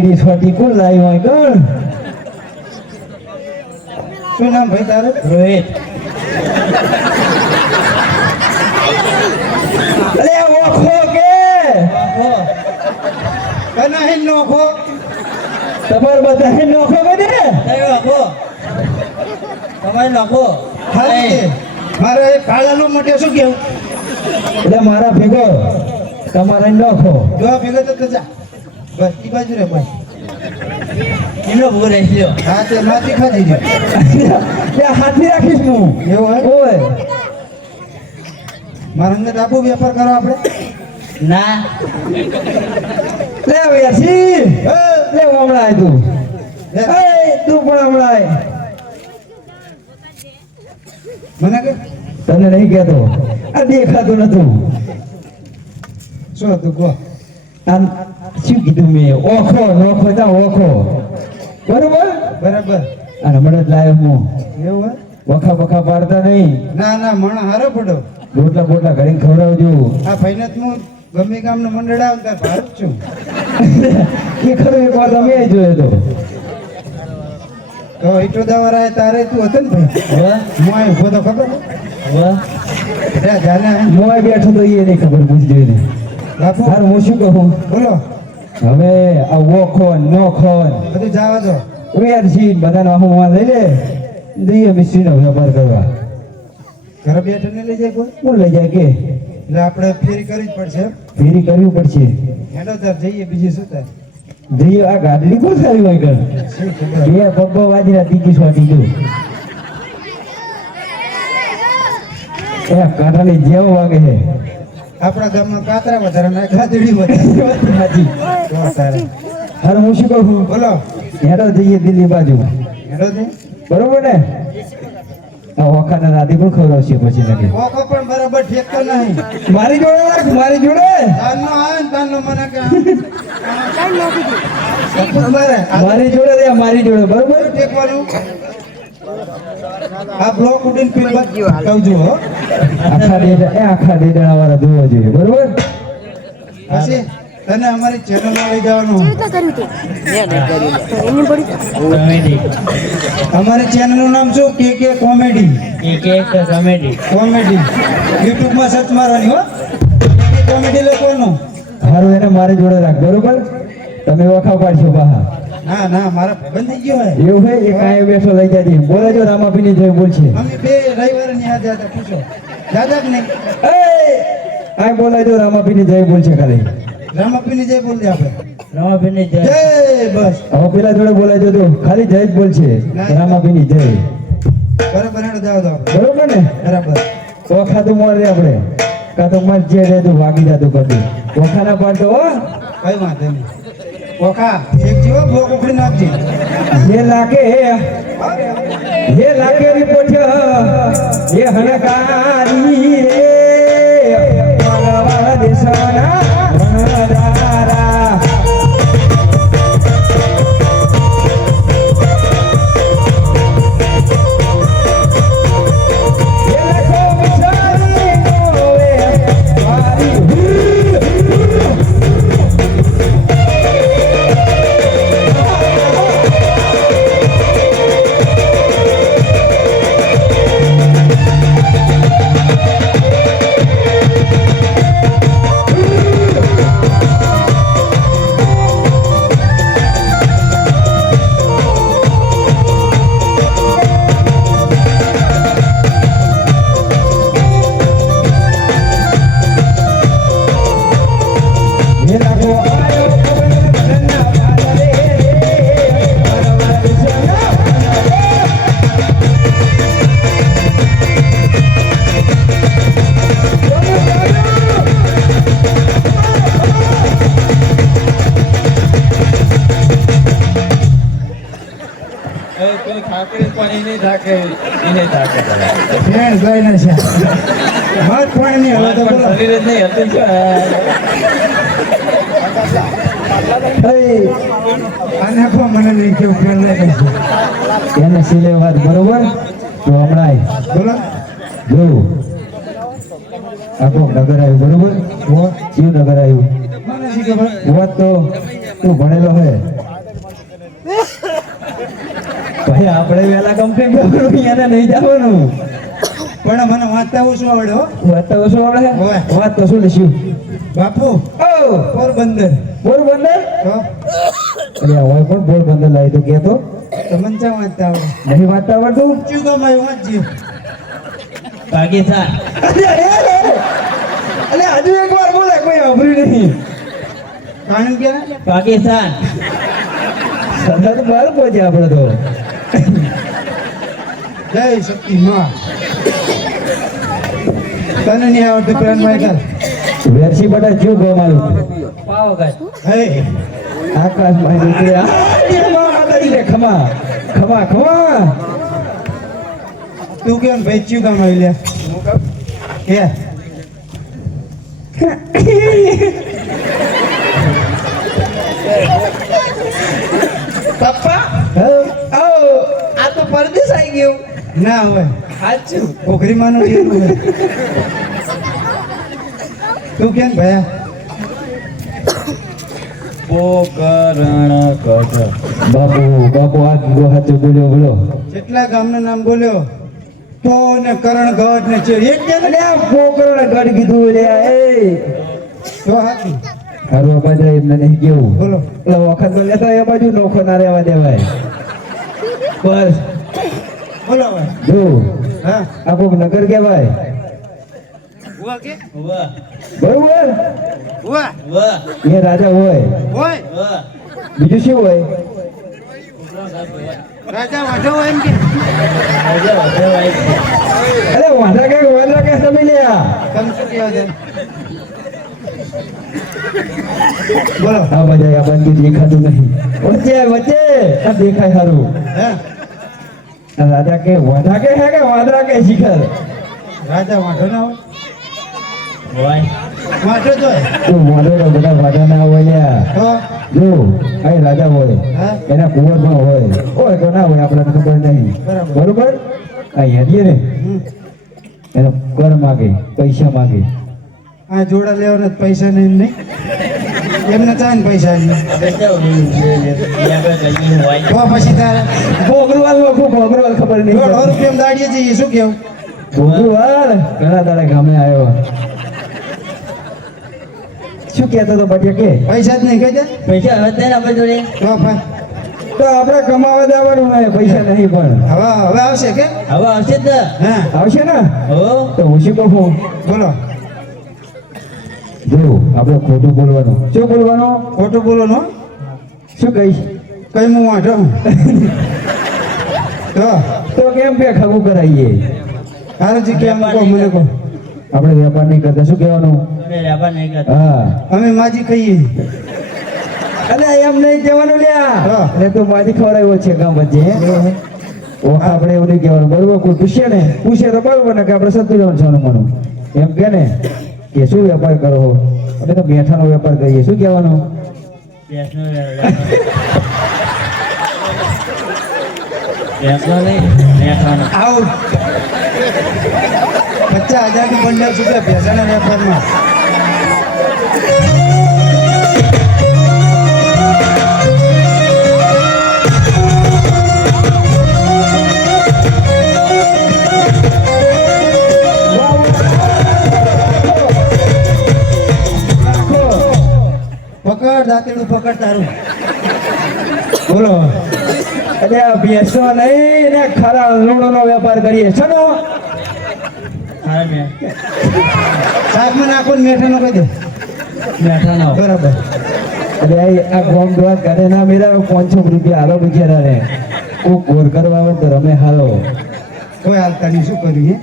ગાદેડી છોટી કોણ લાવી હોય કોણ? શું નામ ભાઈ તારું? રોહિત. અરે ઓખો કે? કના નોખો તમાર બધા નોખો બને ને કયો ઓખો તમારે નાખો હાલી મારે કાળાનું માટે શું કેવું? એટલે મારા ભેગો તમારે નોખો જો ભેગો તો જા. બસ ઈ બાજુ રે હા તે માથી ખાધી હાથી રાખીશ હું એવું હોય? ઓય. મારા અંગત આપો વેપાર કરો આપણે. ના. લે વેસી લે હમણાં આય તું. એ તું પણ હમણાં આય. મને કે? તને નહીં કહેતો. આ દેખાતું નતું. શું હતું કહો? આમ શું કીધું મેં ઓખો નોખો તા ઓખો. બરોબર? બરાબર. અને હમણાં જ લાવ્યો હું. એવું વખા વખા પાડતા નહીં. ના ના મણ હારો પડો. રોટલા બોટલા ઘડીને ખવડાવજો. આ ભાઈને હું ગમે ગામનો મંડળ આવતા ને ભારત છું. એ ખરો એક વાર તમે જોયો તો. તો એટલો દવા આવે તારે તું હતો ને ભાઈ? હું અહીં ઊભો તો ખબર? વાહ. જાને. મોય બેઠો તો એ નહીં ખબર પૂછજો બાપુ. હાર હું શું કહું? બોલો. હવે આ ઓખો નોખો બધું જવા દો વેરસી બધાનો હું લઈ લે દઈએ મિસ્ત્રીનો વેપાર કરવા ઘરે બેઠા ને લઈ જાય કોઈ કોણ લઈ જાય કે એટલે આપણે ફેરી કરવી જ પડશે ફેરી કરવી પડશે હેડો તાર જઈએ બીજી શું તાર દઈએ આ ગાડી કોણ સારી હોય કર બે પબ્બો વાજીના ત્રીજી સ્વાટી જો એ કાંઠાની જેવો વાગે છે આપણા ગામમાં કાતરા વધારે ના ખાધડી વધારે. હાજી. તો હું શું કહું? બોલો. હેડો જઈએ દિલ્હી બાજુ. હેડો બરોબર ને? આ ઓખાના દાદી પણ ખવડાવશે પછી લગે ઓખો પણ બરાબર ઠેકતો નહીં. મારી જોડે રાખ મારી જોડે? તાનનો આવે ને તારનો મને કે આ. મારી. જોડે રે મારી જોડે. બરોબર? ઠેકવાનું. આ બ્લોક ઉડીને પીલ બાદ છું હો. આખા દેડા એ આખા દેડા વાળા જોવો જોઈએ બરોબર? પછી તને અમારી ચેનલ લઈ જવાનું. કોમેડી. અમારી ચેનલનું નામ શું? કે કે કોમેડી. કે કે કોમેડી. કોમેડી. યુટ્યુબમાં સર્ચ મારવાની હો. કોમેડી લખવાનું. હારું એને મારી જોડે રાખ બરોબર? તમે વખા પાડશો બહાર ના ના મારા ભાઈબંધ થઈ ગયો હે. એવું હે? એ કાંઈ બેઠો લઈ જાય બોલે જો રામાપીની બોલ બોલશે. અમે બે રવિવારે ન્યા જતા પૂછો દાદા કે નહીં એ આ બોલે જો રામાપીની જય બોલ છે ખાલી. રામાપીની જય બોલ દે આપણે રમાબેનની જય. જય બસ. હવે પેલા જોડે બોલાય જો તો. ખાલી જય જ બોલશે. રામાપીની જય. બરાબર હેડો જાવ દો બરોબર ને? બરાબર. ઓખા તો મોર આપણે. કાં તો મર જે રે તું વાગી જાતું કરતું ઓખા ના પાડતો હો. કઈ વાંધો નહીં. ઓખા એક જીવો બ્લોક ઉખડી નાખજે. જે લાગે હે લાગે રિપોર્ટ એ હણકારી રે. ખાકરી પણ એને થાકે એને થાકે ફ્રેન્ડ ગઈ છે. વાત પણ નહીં હવે તો શરીર જ નહીં હતું એ, આ મને કેવું ફેર લાગે એને સિલે વાત બરોબર? તો હમણાં બોલો. જોયું આખો નગર આવ્યું બરોબર? કયું નગર આવ્યું? વાત તો તું ભણેલો હે. ભાઈ આપણે વેલા કમ્પ્લીટ કરવાનું અહીંયા નહીં જવાનું. પણ મને વાંચતા ઓછું આવડે હો. વાત તો શું આવડે? વાત તો શું લઈશું? બાપુ ઓ! પોરબંદર. પોરબંદર? તો અરે હવે પણ પોરબંદર લાવી તો કેતો? તમને ચા વાંચતા આવડે? નહીં વાંચતા આવડતું? ચું ગમાયું વાંચજે પાકિસ્તાન અરે અરે અરે! અરે હજુ એક વાર બોલે કોઈ સાંભળ્યું નહીં. કારણ કે પાકિસ્તાન સદા તો બહાર પહોંચ્યા આપણે તો. જય શક્તિ માં તને નહીં આવડતું પ્રાણ માયકલ વેરસી બધા જીવ ગમાયું પાવાગઢ હે આકાશમાં નીકળ્યા એ માં માતાજી લે ખમા ખમા ખમા તું કેમ ભાઈ ચું ગમાયું લે કે પપ્પા હા ઓ આ તો પરદેશ આવી ગયું. ના હોય. સાચું. કોકરી નું જીવન તું કેમ ભયા? પોકરણ કઢ બાપુ બાપુ આ ગીરો હાચો બોલ્યો બોલો. જેટલા ગામનું નામ બોલ્યો તો ને કરણ ગઢ ને છે એક કે અલે પોકરણ ગઢ કીધું લે એ. તો હાથી હારું આ બાજુ એમને નહીં કેવું. બોલો. એટલે વખત લેતા એ બાજુ નોખો ના રહેવા દેવાય. બસ. બોલો ભાઈ જો. હા. આ કોક નગર કહેવાય. હુઆ કે? વાહ બરોબર? હુઆ વાહ એ રાજા હોય. હોય. બીજું શું હોય? રાજા વાઢો હોય એમ કે. રાજા વાઢો હોય અરે વાંધા કે વાંધા કે તમે લ્યા. કમ શું કહેવા છે બોલો. આ બધા આ બાકી દેખાતું નહીં. વચ્ચે વચ્ચે. આ દેખાય સારું. હે? રાજા કે વાંધા કે હે કે વાંદરા કે શિખર? રાજા વાઢો ના હોય. હોય. તો વાંધો તો બધા વાંધા ના હોય જો આ રાજા હોય એના કુંવરમાં હોય. હોય તો ના હોય આપણે ખબર નહીં. બરોબર. આ હેડીએ ને. એનો કર માગે પૈસા માગે. આ જોડા લેવાના પૈસા નહીં નહીં? એમને ને પૈસા તો પછી તારે? ભોગરવાલ ખૂબ ભોગરવાલ ખબર નહીં. દોઢ રૂપિયા દાડીએ જઈએ? શું કેવું? ભોગરવાલ ઘણા તારે ગામે આવ્યો. શું કહેતો તો બટિયા કે? પૈસા જ નહીં કહેતા પૈસા હવે ત્યાં આપણે જોડે તો તો આપણે કમાવા દેવાનું હોય પૈસા નહીં પણ. હવે હવે આવશે કે? હવે આવશે જ ને. હા. આવશે ને? હો. તો હું શું કહું? બોલો. જો આપણે ખોટું બોલવાનું. શું બોલવાનું? ખોટું બોલો નો શું કહીશ? કઈ હું વાંઢો તો. તો કેમ કે ખગું કરાવીએ તારે જે કેમ કહો મને કહો. આપણે વેપાર નહીં કરતા. શું કહેવાનું? અમે નહીં કરતા. હા. અમે માજી કહીએ. અલે એમ નહીં કહેવાનું લ્યા. એટલે તું માજી ખવડાવ્યો છે ગામ વચ્ચે હે? આપણે એવું નહીં કહેવાનું. બરોબર કોઈ પૂછે ને પૂછે તો બરોબર ને કે આપણે સત્તુ જવાનું છે એમ કે ને? કે શું વેપાર કરો અમે તો મેઠાનો વેપાર કરીએ. શું કહેવાનું? પચાસ હજારની પંદર સુધી ભેસાના વેપારમાં. પકડ દાંતેડું પકડ તારું. બોલો. એટલે બેસો નહીં ને ખરા લૂણોનો વેપાર કરીએ. ચલો ને? હા, મે- મને નાખો ને મેઠાનો કહી દે. મેઠાનો. બરાબર. અરે આ- ગોમ દોવા ઘરે ના પાંચસો રૂપિયા હાલો બિચારા ને કોક ગોર કરવા આવે તો રમે હાલો. કોઈ હાલતા નહીં. શું કર્યું હે?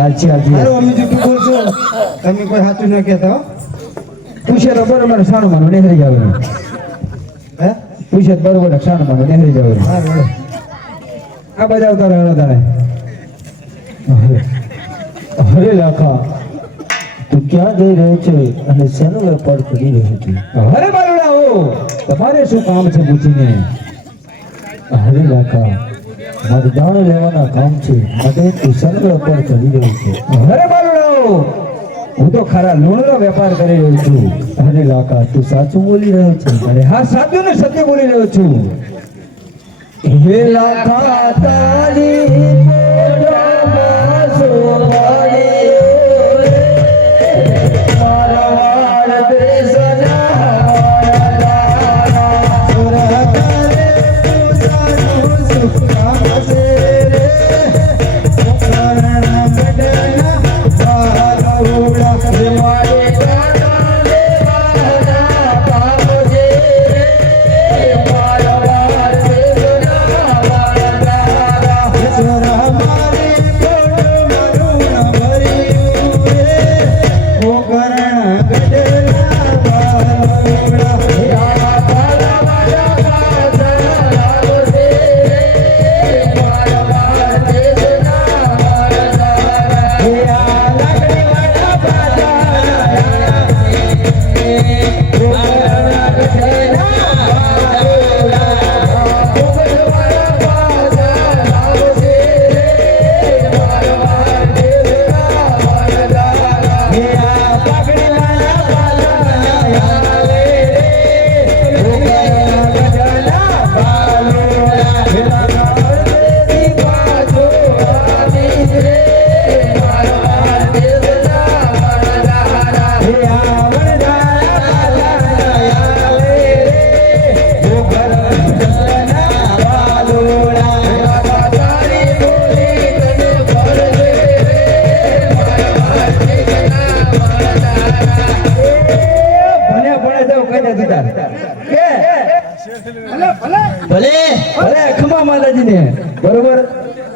આલસી આલસી હાલો અમે જૂઠું બોલશો તમે કોઈ સાચું ન કહેતા હો. પૂછે તો બરોબર સાણું માનું નીકળી જાવ હે? પૂછે તો બરોબર સાણું માનું નીકળી જાવ આ બધા આવતા રહ્યો તારે હરે હરે લાખા તું ક્યાં જઈ રહ્યો છે અને શેનો વેપાર કરી રહ્યો છે? અરે બાલુડાઓ તમારે શું કામ છે પૂછીને? અરે લાખા મારે દાણ લેવાના કામ છે માટે તું શેનો વેપાર કરી રહ્યો છે? અરે બાલુડાઓ હું તો ખરા લૂણનો વેપાર કરી રહ્યો છું. અરે લાકા, તું સાચું બોલી રહ્યો છે? અરે હા, સાચું ને સત્ય બોલી રહ્યો છું. હે લાકા, તારી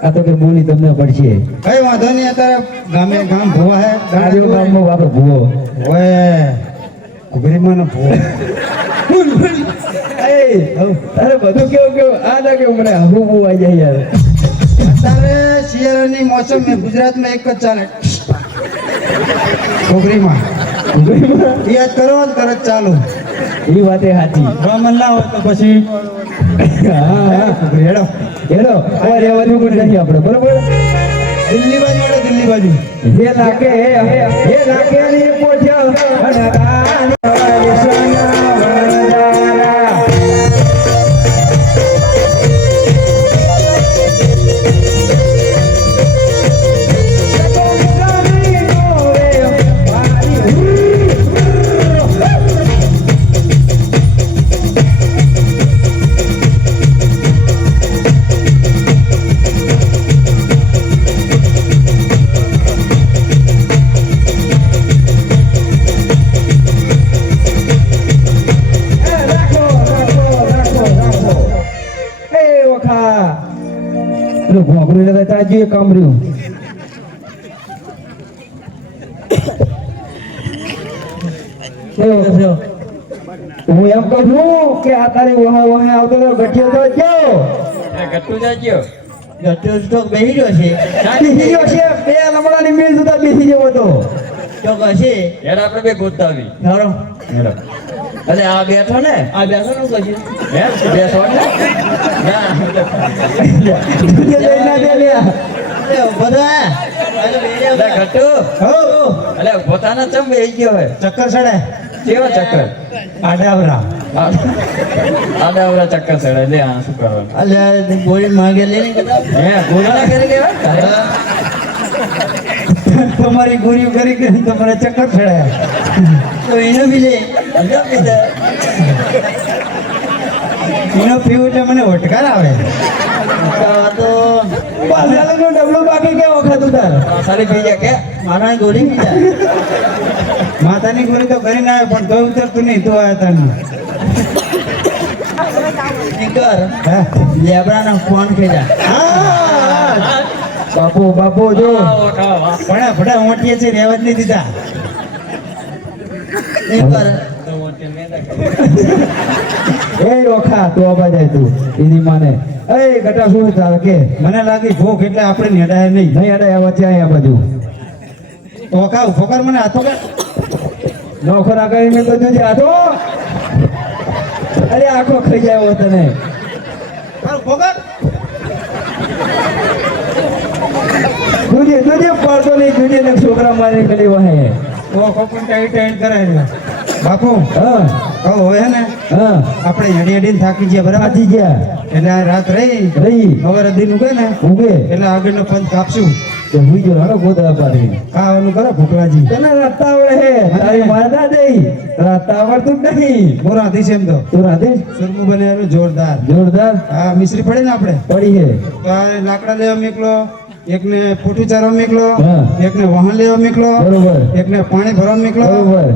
આ તો કે બોલી તમને પડશે. કઈ વાંધો નહીં અત્યારે ગામે ગામ ભૂવા હે. ગામમાં બાપડો ભૂવો. ઓએ કુબરીમાં ભૂવો. તારે બધું કેવું કેવું? આ ના કેવું મને હબુ બુ આવી જાય યાર. અત્યારે શિયાળાની મોસમ ને ગુજરાતમાં એક જ ચાલે. કુબરીમાં? યાદ કરો તરત ચાલુ. એ વાતે સાચી બ્રાહ્મણ ના હોય તો પછી. હા હા. હેડો હેલો હવે રહેવાનું પણ નથી આપણે બરોબર? દિલ્હી બાજુ વાળો દિલ્હી બાજુ. હે લાગે હે લાગે. ની પોઠ્યો અને કામ રહ્યું હું એમ કહું છું કે આ તારી વહા વહા આવતો તો ગઠિયો તો ગયો ગટ્ટુ ગયો ગટ્યો સ્ટોક બેહી ગયો છે બેસી ગયો છે બે લમડાની મિલ સુધા બેસી જેવો તો સ્ટોક હશે યાર આપણે બે ગોતાવી ધારો હેલો અરે આ બેઠો ને? આ બેઠો નું કશું હે? બેઠો ને? ના. બધા અલે ગટ્ટુ હો અલે પોતાના ચમ બેહી ગયો હે? ચક્કર સડે. કેવા ચક્કર? આડાવરા. આડાવરા ચક્કર સડે. લે આ શું કરવાનું અલ્યા ગોળી માંગે લે ને હે ગોળા ના કરી કેવા તમારી ગોરીઓ કરી કરી તમારે ચક્કર ચડે તો એનો બી એનો પીવું એટલે મને વટકાર આવે. તો પાછળનું ડબલું બાકી કે વખત ઉતાર સારી થઈ કે મારા ગોળી માતાની ગોળી તો કરી ના આવે પણ તોય ઉતરતું નહીં તો આવ્યા તને. કર હા. લેબડાના ફોન ખેડા બાપુ બાપુ જો. ભણા ભણા ઓટીએ છે રહેવા જ નહીં દીધા. એ ઓખા તું આબા જાય તું. એની માને. એ ગટા શું ચાલે કે? મને લાગે ભૂખ એટલે આપણે નેડાય નહીં. નહીં અડે આ વચ્ચે અહીંયા બાજુ. ઓકા ઊભો કર મને હાથો કર. નોખરા કરીને તો જોજે હાથો. અરે આખો ખાઈ જાય તને. કર. કર જોજે જોજે પડતો નહીં જુદી ને છોકરા મારી ગલી વહે. ઓકો પણ ટાઈટ ટાઈટ કરાય બાપુ હા. કહો હોય ને? હા. આપણે હેડી હેડીને થાકી ગયા બરાબર? સાચી ગયા. એટલે આ રાત રહી. રહી. હવે રદી ઉગે ને ઉગે. એટલે આગળનો પંથ કાપશું. તો હુઈ જો હાલો ગોદડા પાડી. ખાવાનું કરો ભૂખલાજી. તને રાતા આવડે હે? તારી માતા દઈ. રાતા આવડતું જ નહીં. હું રાધીશ એમ તો. તું સુરમું બનાવેલું જોરદાર. જોરદાર? હા મિશ્રી પડે ને આપણે? પડી હે. તો આ લાકડા લેવા મેકલો. એકને ફોટું ચારવા નીકળો. એકને વાહન લેવા નીકળો બરોબર. એકને પાણી ભરવા નીકળો બરોબર.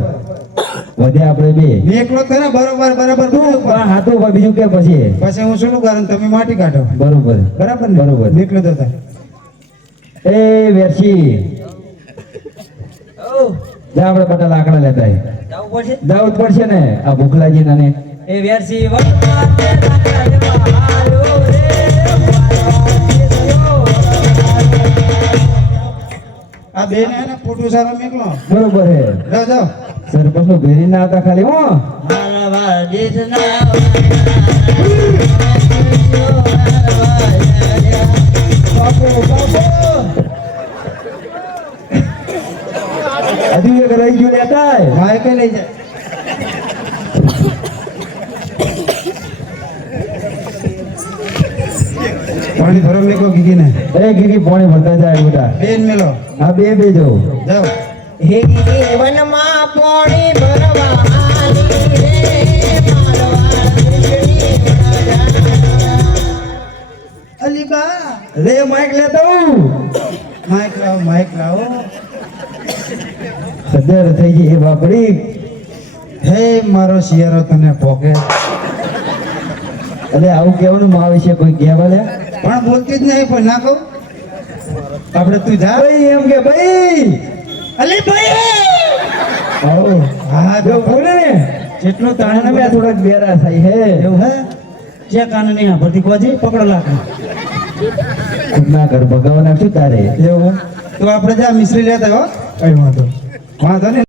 વધે આપણે બે. નીકળો તને બરોબર બરાબર તું પણ હાથું પણ બીજું કે પછી? પછી હું શું કરું? તમે માટી કાઢો. બરોબર. બરાબર ને? બરોબર. નીકળો તો એ વેરસી જા આપણે બધા લાકડા લેતા. જવું પડશે? જવું પડશે ને. આ ભૂખલાજી નાને એ વેરસી આ બેન હે ને ફોટું ચારવા મેકલો. બરોબર હે. જાઓ સરપંચનું ભેરી ના હતા ખાલી હો. મારવા દેશના બાપુ. બાપુ એક રહી ગયું લેતા. માય કઈ લઈ જાય. પાણી ભરવા મેકો ગીગીને એ ગીગી પાણી ભરતા જાય બેટા બેન મેલો. આ બે બે જો. જાઓ. હે જીવનમાં પાણી ભરવા આલી રે. મારવા દેશની અલીબા લે માઈક લેતા હું. માઈક લાવો માઈક લાવો. સદર થઈ ગઈ એ બાપડી. હે મારો શિયારો તને પોકે અરે આવું કેવાનું માં છે કોઈ કહેવા લે પણ બોલતી જ નહીં પણ ના કહું. આપણે તું જા. ભાઈ એમ કે ભાઈ. અલી ભાઈ! હા જો. બોલે ને. જેટલું તાણે બે થોડાક બેરા થાય હે એવું હે? જે કાન નહીં સાંભળતી કોજી પકડો લાકડું. ના કર ભગવાન શું તારે? એવું તો આપણે જા મિશ્રી લેતા હો કઈ વાંધો વાંધો નહીં.